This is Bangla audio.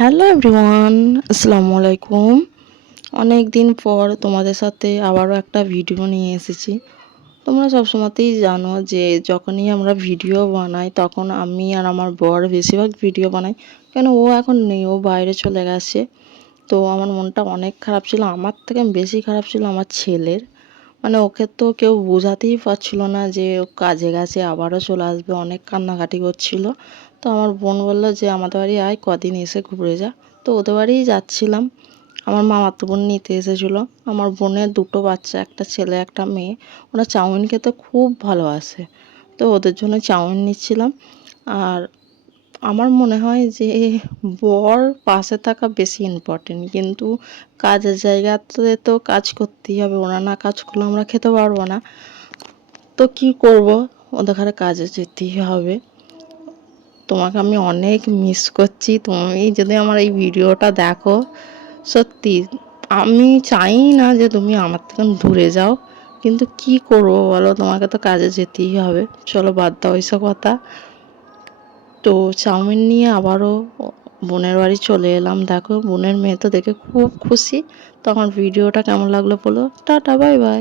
হ্যালো এভরিওয়ান, আসসালামু আলাইকুম। অনেক দিন পর তোমাদের সাথে আবারও একটা ভিডিও নিয়ে এসেছি। তোমরা সবসময়তেই জানো যে যখনই আমরা ভিডিও বানাই তখন আমি আর আমার বর বেশিরভাগ ভিডিও বানাই, কেন ও এখন নেই, ও বাইরে চলে গেছে। তো আমার মনটা অনেক খারাপ ছিল, আমার থেকে বেশি খারাপ ছিল আমার ছেলের। মানে ওকে তো কেউ বোঝাতেই পারছিল না যে ও কাজে গেছে, আবারও চলে আসবে, অনেক কান্নাকাটি করছিল। তো আমার বোন বললো যে আমাদের বাড়ি আয়, কদিন এসে ঘুরে যা। তো ওদের বাড়িই যাচ্ছিলাম। আমার মামাতো বোন নিতে এসেছিলো। আমার বোনের দুটো বাচ্চা, একটা ছেলে একটা মেয়ে। ওরা চাউমিন খেতে খুব ভালোবাসে, তো ওদের জন্য চাউমিন নিচ্ছিলাম। আর আমার মনে হয় যে বর পাশে থাকা বেশি ইম্পর্টেন্ট, কিন্তু কাজের জায়গাতে তো কাজ করতেই হবে, ওরা না কাজ করলে আমরা খেতে পারবো না। তো কি করব, ওদের ঘরে কাজে যেতেই হবে। তোমাকে আমি অনেক মিস করছি, তুমি যদি আমার এই ভিডিওটা দেখো, সত্যি আমি চাই না যে তুমি আমার থেকে দূরে যাও, কিন্তু কি করব বলো, তোমাকে তো কাজে যেতেই হবে। চলো বাদ দাও এইসব কথা। তো চাউমিন নিয়ে আবারও বোনের বাড়ি চলে এলাম। দেখো বোনের মেয়ে তো দেখে খুব খুশি। তো আমার ভিডিওটা কেমন লাগলো বলো। Tata, bye bye.